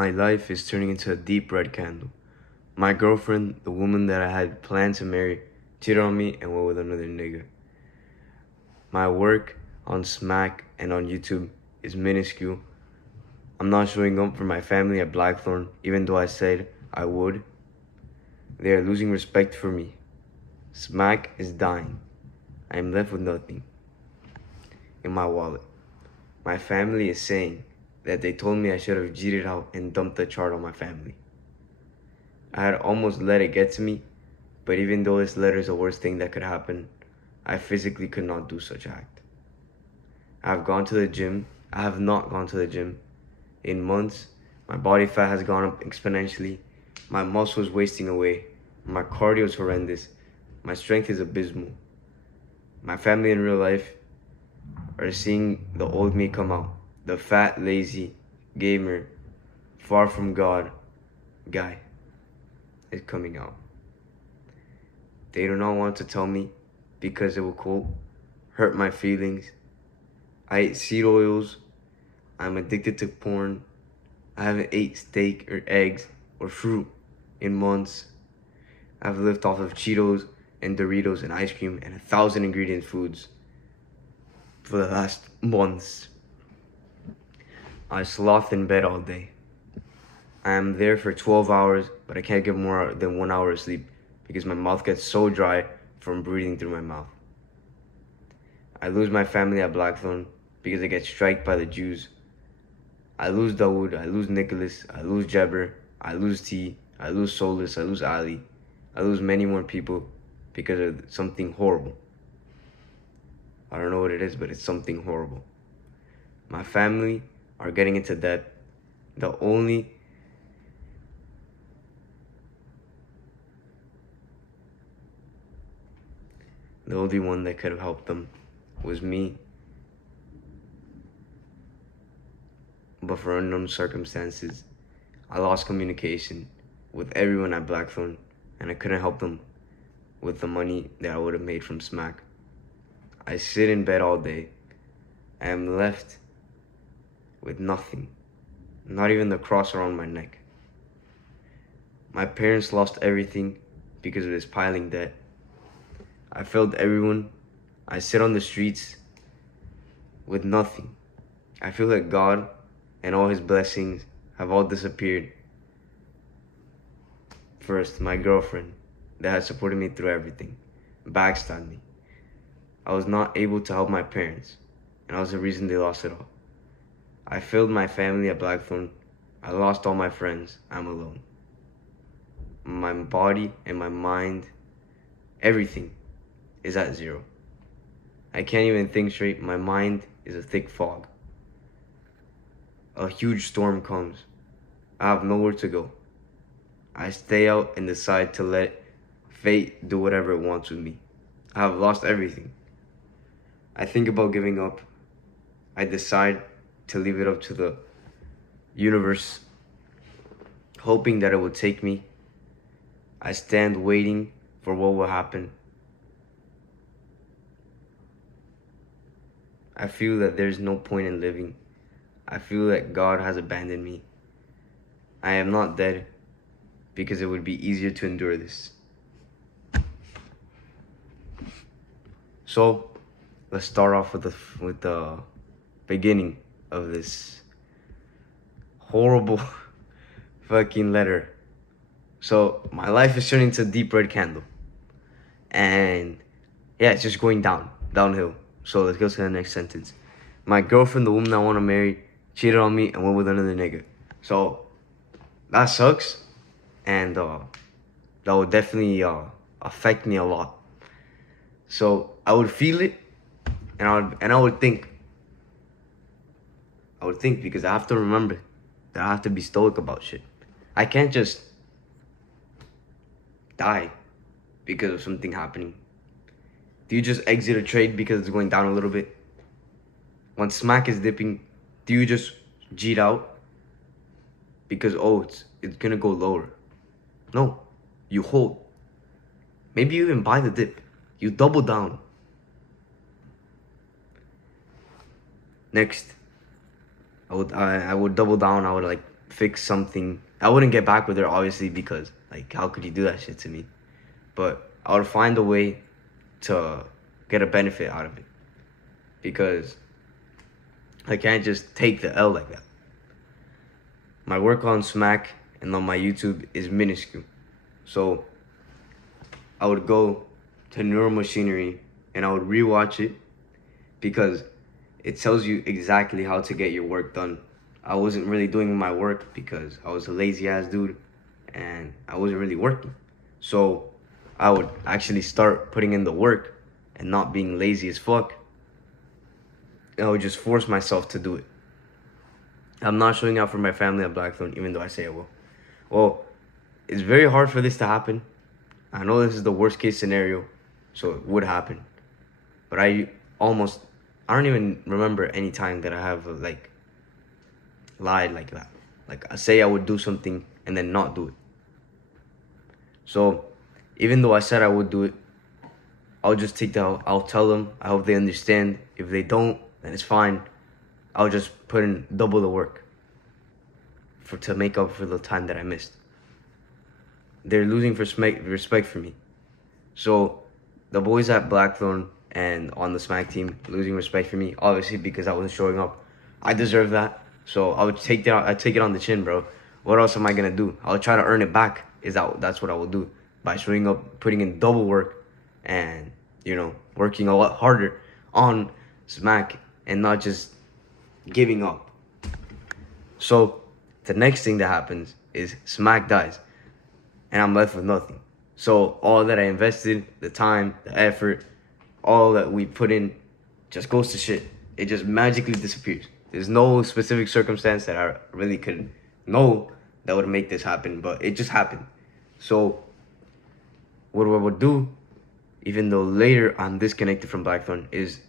My life is turning into a deep red candle. My girlfriend, the woman that I had planned to marry, cheated on me and went with another nigga. My work on Smack and on YouTube is minuscule. I'm not showing up for my family at Blackthorn, even though I said I would. They are losing respect for me. Smack is dying. I am left with nothing in my wallet. My family is saying that they told me I should have cheated out and dumped the chart on my family. I had almost let it get to me, but even though this letter is the worst thing that could happen, I physically could not do such act. I have gone to the gym. I have not gone to the gym in months. My body fat has gone up exponentially. My muscle is wasting away. My cardio is horrendous. My strength is abysmal. My family in real life are seeing the old me come out. The fat, lazy, gamer, far from God guy is coming out. They do not want to tell me because it will quote, hurt my feelings. I eat seed oils. I'm addicted to porn. I haven't ate steak or eggs or fruit in months. I've lived off of Cheetos and Doritos and ice cream and 1,000 ingredient foods for the last months. I sloth in bed all day. I am there for 12 hours, but I can't get more than 1 hour of sleep because my mouth gets so dry from breathing through my mouth. I lose my family at Blackthorn because I get striked by the Jews. I lose Dawood, I lose Nicholas, I lose Jebber, I lose T, I lose Solus, I lose Ali. I lose many more people because of something horrible. I don't know what it is, but it's something horrible. My family are getting into debt. The only one that could have helped them was me. But for unknown circumstances, I lost communication with everyone at Blackthorn, and I couldn't help them with the money that I would have made from Smack. I sit in bed all day. I am left with nothing, not even the cross around my neck. My parents lost everything because of this piling debt. I failed everyone. I sit on the streets with nothing. I feel like God and all his blessings have all disappeared. First, my girlfriend that had supported me through everything backstabbed me. I was not able to help my parents, and I was the reason they lost it all. I failed my family at Blackthorn. I lost all my friends. I'm alone. My body and my mind, everything is at zero. I can't even think straight. My mind is a thick fog. A huge storm comes. I have nowhere to go. I stay out and decide to let fate do whatever it wants with me. I have lost everything. I think about giving up. I decide to leave it up to the universe, hoping that it will take me. I stand waiting for what will happen. I feel that there's no point in living. I feel that God has abandoned me. I am not dead because it would be easier to endure this. So, let's start off with the beginning of this horrible fucking letter. So, my life is turning into a deep red candle. And yeah, it's just going downhill. So let's go to the next sentence. My girlfriend, the woman I want to marry, cheated on me and went with another nigga. So that sucks, and that would definitely affect me a lot. So I would feel it, and I would think because I have to remember that I have to be stoic about shit. I can't just die because of something happening. Do you just exit a trade because it's going down a little bit? When Smack is dipping, do you just G'd out because, oh, it's gonna go lower? No, you hold. Maybe you even buy the dip. You double down. Next, I would double down. I would like fix something. I wouldn't get back with her, obviously, because, like, how could you do that shit to me? But I would find a way to get a benefit out of it, because I can't just take the L like that. My work on Smack and on my YouTube is minuscule. So I would go to Neuromachinery and I would rewatch it, because it tells you exactly how to get your work done. I wasn't really doing my work because I was a lazy ass dude and I wasn't really working. So I would actually start putting in the work and not being lazy as fuck. I would just force myself to do it. I'm not showing out for my family at Blackthorn, even though I say I will. Well, it's very hard for this to happen. I know this is the worst case scenario, so it would happen. But I don't even remember any time that I have, like, lied like that. Like, I say I would do something and then not do it. So even though I said I would do it, I'll just I'll tell them. I hope they understand. If they don't, then it's fine. I'll just put in double the work to make up for the time that I missed. They're losing respect for me. So the boys at Blackthorn and on the Smack team losing respect for me, obviously, because I wasn't showing up. I deserve that. So I take it on the chin, bro. What else am I gonna do? I'll try to earn it back. That's what I will do, by showing up, putting in double work, and working a lot harder on Smack and not just giving up. So the next thing that happens is Smack dies and I'm left with nothing. So all that I invested, the time, the effort, all that we put in just goes to shit. It just magically disappears. There's no specific circumstance that I really could know that would make this happen, but it just happened. So what I would do, even though later I'm disconnected from Blackthorn, is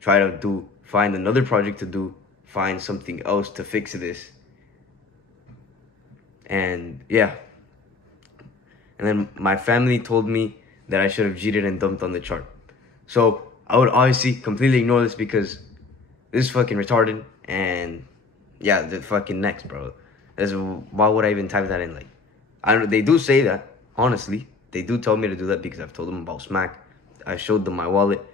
try to find another project to do, find something else to fix this. And yeah. And then my family told me that I should have cheated and dumped on the chart. So I would obviously completely ignore this, because this is fucking retarded. And yeah, the fucking next, bro. Why would I even type that in? Like, I don't. They do say that, honestly. They do tell me to do that, because I've told them about Smack. I showed them my wallet,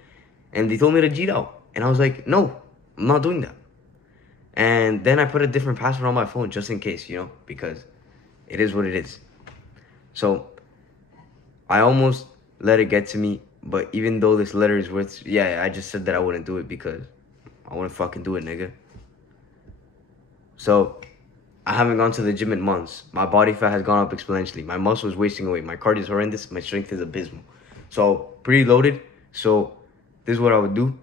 and they told me to cheat out. And I was like, no, I'm not doing that. And then I put a different password on my phone just in case, because it is what it is. So I almost let it get to me, but even though this letter is worth, I just said that I wouldn't do it because I wouldn't fucking do it, nigga. So I haven't gone to the gym in months. My body fat has gone up exponentially. My muscle is wasting away. My cardio is horrendous. My strength is abysmal. So pretty loaded. So this is what I would do.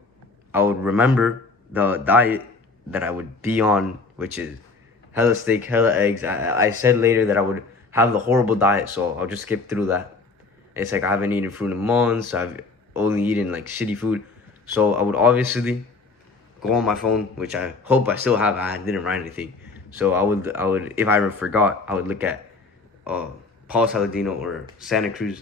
I would remember the diet that I would be on, which is hella steak, hella eggs. I said later that I would have the horrible diet, so I'll just skip through that. It's like I haven't eaten fruit in months. I've only eaten like shitty food. So I would obviously go on my phone, which I hope I still have. I didn't write anything. So I would if I forgot, I would look at Paul Saladino or Santa Cruz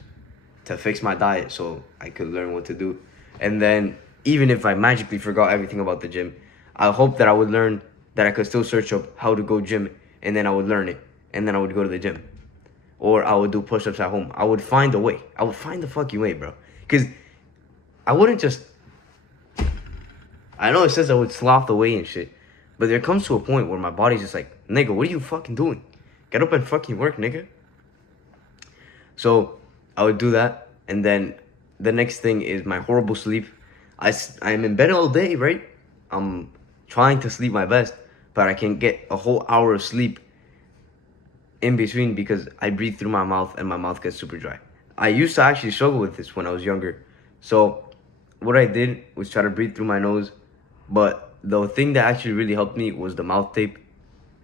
to fix my diet so I could learn what to do. And then even if I magically forgot everything about the gym, I hope that I would learn that I could still search up how to go gym, and then I would learn it, and then I would go to the gym. Or I would do push-ups at home. I would find a way. I would find the fucking way, bro. Because I wouldn't just... I know it says I would sloth away and shit, but there comes to a point where my body's just like, nigga, what are you fucking doing? Get up and fucking work, nigga. So I would do that, and then the next thing is my horrible sleep. I'm in bed all day, right? I'm trying to sleep my best, but I can get a whole hour of sleep in between because I breathe through my mouth and my mouth gets super dry. I used to actually struggle with this when I was younger. So what I did was try to breathe through my nose, but the thing that actually really helped me was the mouth tape.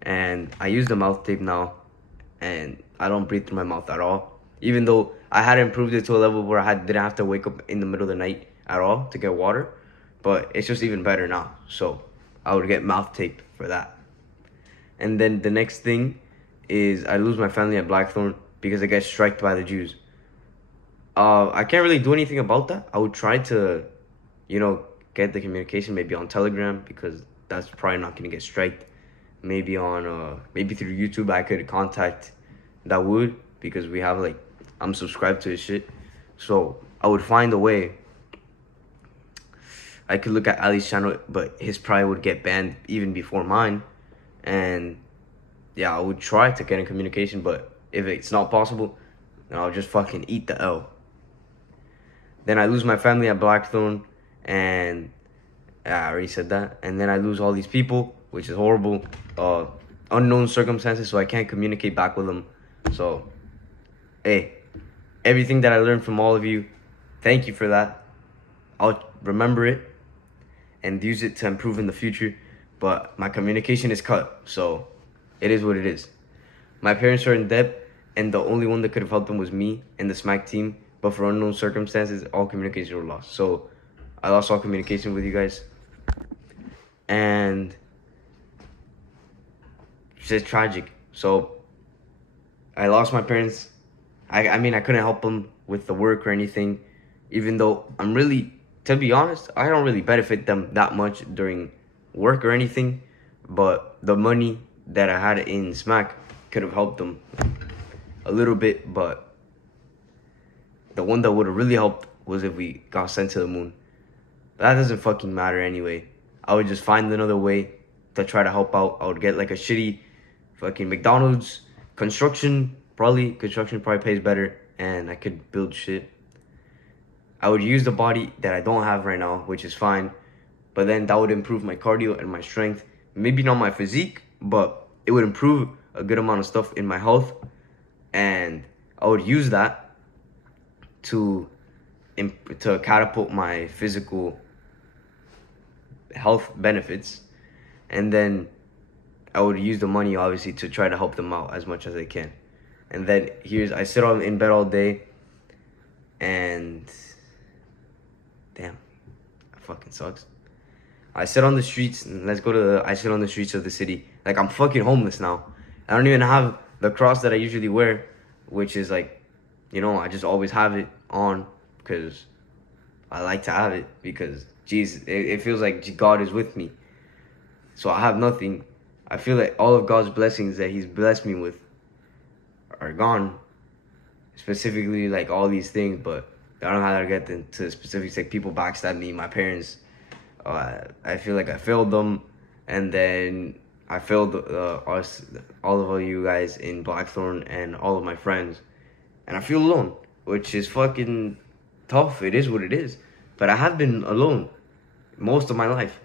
And I use the mouth tape now, and I don't breathe through my mouth at all. Even though I had improved it to a level where didn't have to wake up in the middle of the night at all to get water, but it's just even better now. So I would get mouth tape for that. And then the next thing is I lose my family at Blackthorn because I get striked by the Jews. I can't really do anything about that. I would try to, get the communication maybe on Telegram, because that's probably not going to get striked. maybe on maybe through YouTube I could contact Dawood, because we have like, I'm subscribed to his shit. So I would find a way. I could look at Ali's channel, but his probably would get banned even before mine. And yeah, I would try to get in communication, but if it's not possible, then I'll just fucking eat the L. Then I lose my family at Blackthorn, and yeah, I already said that. And then I lose all these people, which is horrible. Unknown circumstances, so I can't communicate back with them. So, hey, everything that I learned from all of you, thank you for that. I'll remember it and use it to improve in the future. But my communication is cut, so it is what it is. My parents are in debt, and the only one that could have helped them was me and the Smack team. But for unknown circumstances, all communication were lost. So I lost all communication with you guys. And it's just tragic. So I lost my parents. I mean, I couldn't help them with the work or anything, even though I'm really, to be honest, I don't really benefit them that much during work or anything. But the money that I had in Smack could have helped them a little bit. But the one that would have really helped was if we got sent to the moon. That doesn't fucking matter anyway. I would just find another way to try to help out. I would get like a shitty fucking McDonald's. Construction probably pays better, and I could build shit. I would use the body that I don't have right now, which is fine, but then that would improve my cardio and my strength. Maybe not my physique, but it would improve a good amount of stuff in my health, and I would use that to catapult my physical health benefits. And then I would use the money, obviously, to try to help them out as much as I can. And then I sit in bed all day, and damn, that fucking sucks. I sit on the streets, and I sit on the streets of the city. Like, I'm fucking homeless now. I don't even have the cross that I usually wear, which is like, I just always have it on because I like to have it, because it feels like God is with me. So I have nothing. I feel like all of God's blessings that he's blessed me with are gone. Specifically, like all these things, but I don't know how to get into specifics. Like, people backstab me, my parents. I feel like I failed them, and then I failed all of you guys in Blackthorn, and all of my friends. And I feel alone, which is fucking tough. It is what it is. But I have been alone most of my life.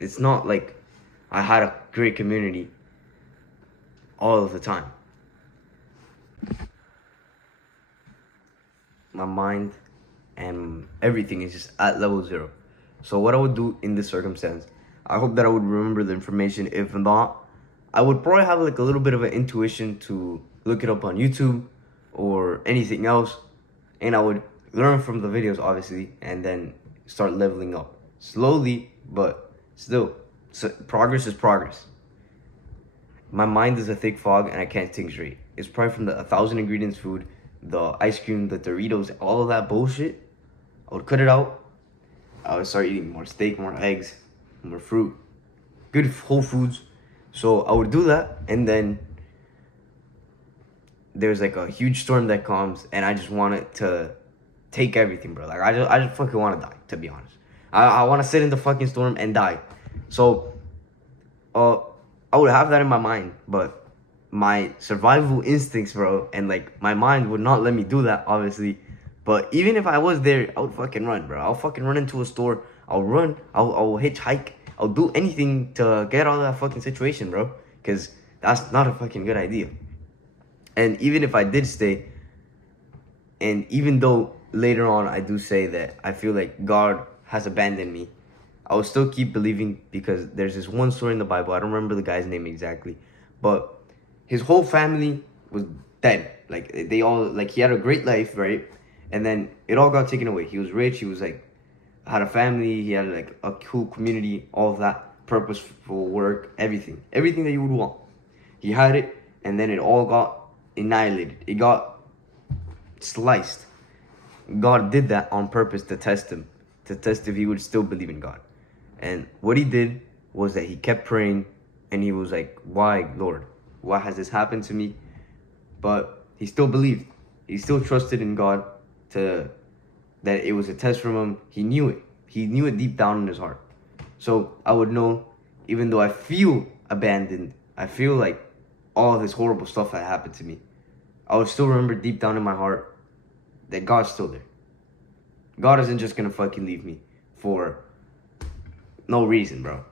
It's not like I had a great community all of the time. My mind and everything is just at level 0. So what I would do in this circumstance, I hope that I would remember the information. If not, I would probably have like a little bit of an intuition to look it up on YouTube or anything else, and I would learn from the videos, obviously, and then start leveling up slowly, but still. So progress is progress. My mind is a thick fog, and I can't think straight. It's probably from the 1,000 ingredients food, the ice cream, the Doritos, all of that bullshit. I would cut it out. I would start eating more steak, more eggs, more fruit, good whole foods. So I would do that, and then there's like a huge storm that comes, and I just want it to take everything, bro. Like, I just fucking want to die, to be honest. I want to sit in the fucking storm and die. So, I would have that in my mind, but my survival instincts, bro, and like my mind would not let me do that, obviously. But even if I was there, I would fucking run, bro. I'll fucking run into a store. I'll run. I'll hitchhike. I'll do anything to get out of that fucking situation, bro. Because that's not a fucking good idea. And even if I did stay, and even though later on I do say that I feel like God has abandoned me, I will still keep believing, because there's this one story in the Bible. I don't remember the guy's name exactly, but his whole family was dead. Like, they all, like, he had a great life, right? And then it all got taken away. He was rich. He was like, had a family. He had like a cool community, all of that, purposeful work, everything that you would want. He had it, and then it all got annihilated. It got sliced. God did that on purpose to test him, to test if he would still believe in God. And what he did was that he kept praying, And he was like, why, Lord? Why has this happened to me? But he still believed. He still trusted in God that it was a test from him. He knew it. He knew it deep down in his heart. So I would know, even though I feel abandoned, I feel like all this horrible stuff that happened to me, I would still remember deep down in my heart that God's still there. God isn't just gonna fucking leave me for no reason, bro.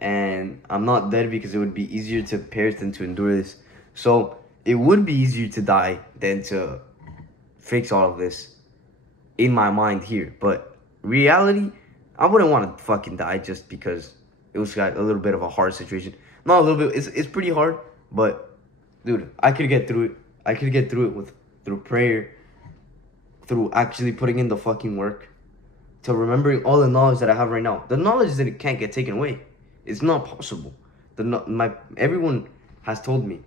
And I'm not dead because it would be easier to perish than to endure this. So it would be easier to die than to fix all of this in my mind here. But reality, I wouldn't want to fucking die just because it was like a little bit of a hard situation. Not a little bit, it's pretty hard, but dude, I could get through it. I could get through it through prayer, through actually putting in the fucking work, to remembering all the knowledge that I have right now. The knowledge that it can't get taken away. It's not possible. Everyone has told me.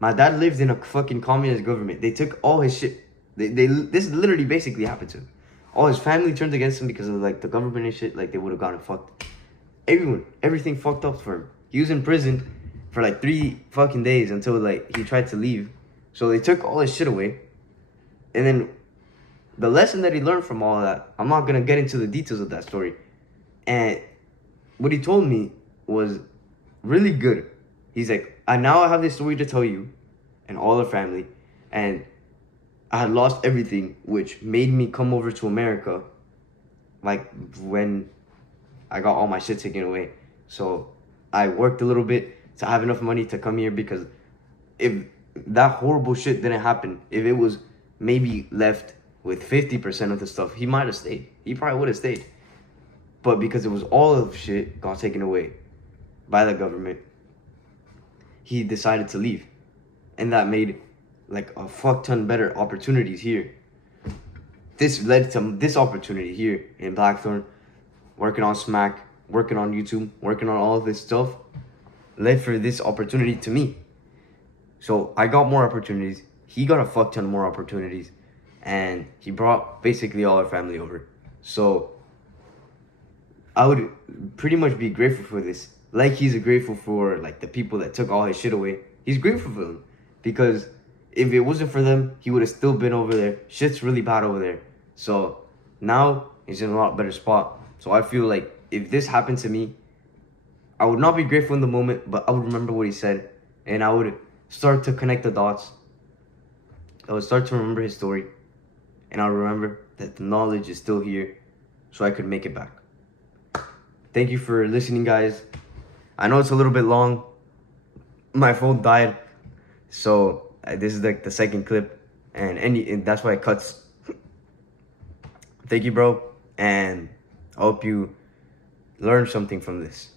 My dad lived in a fucking communist government. They took all his shit. This literally basically happened to him. All his family turned against him because of like the government and shit. Like they would have gotten fucked. Everything fucked up for him. He was in prison for like 3 fucking days until like he tried to leave. So they took all his shit away. And then the lesson that he learned from all of that, I'm not gonna get into the details of that story. And what he told me was really good. He's like, I have this story to tell you and all the family. And I had lost everything, which made me come over to America, like when I got all my shit taken away. So I worked a little bit to have enough money to come here, because if that horrible shit didn't happen, if it was maybe left with 50% of the stuff, he might have stayed. He probably would have stayed. But because it was all of shit got taken away by the government, he decided to leave. And that made like a fuck ton better opportunities here. This led to this opportunity here in Blackthorn, working on Smack, working on YouTube, working on all of this stuff, led for this opportunity to me. So I got more opportunities. He got a fuck ton more opportunities. And he brought basically all our family over. So I would pretty much be grateful for this. Like he's grateful for like the people that took all his shit away. He's grateful for them. Because if it wasn't for them, he would have still been over there. Shit's really bad over there. So now he's in a lot better spot. So I feel like if this happened to me, I would not be grateful in the moment, but I would remember what he said. And I would start to connect the dots. I would start to remember his story. And I'll remember that the knowledge is still here, so I could make it back. Thank you for listening, guys. I know it's a little bit long. My phone died, so this is like the second clip, and that's why it cuts. Thank you, bro, and I hope you learned something from this.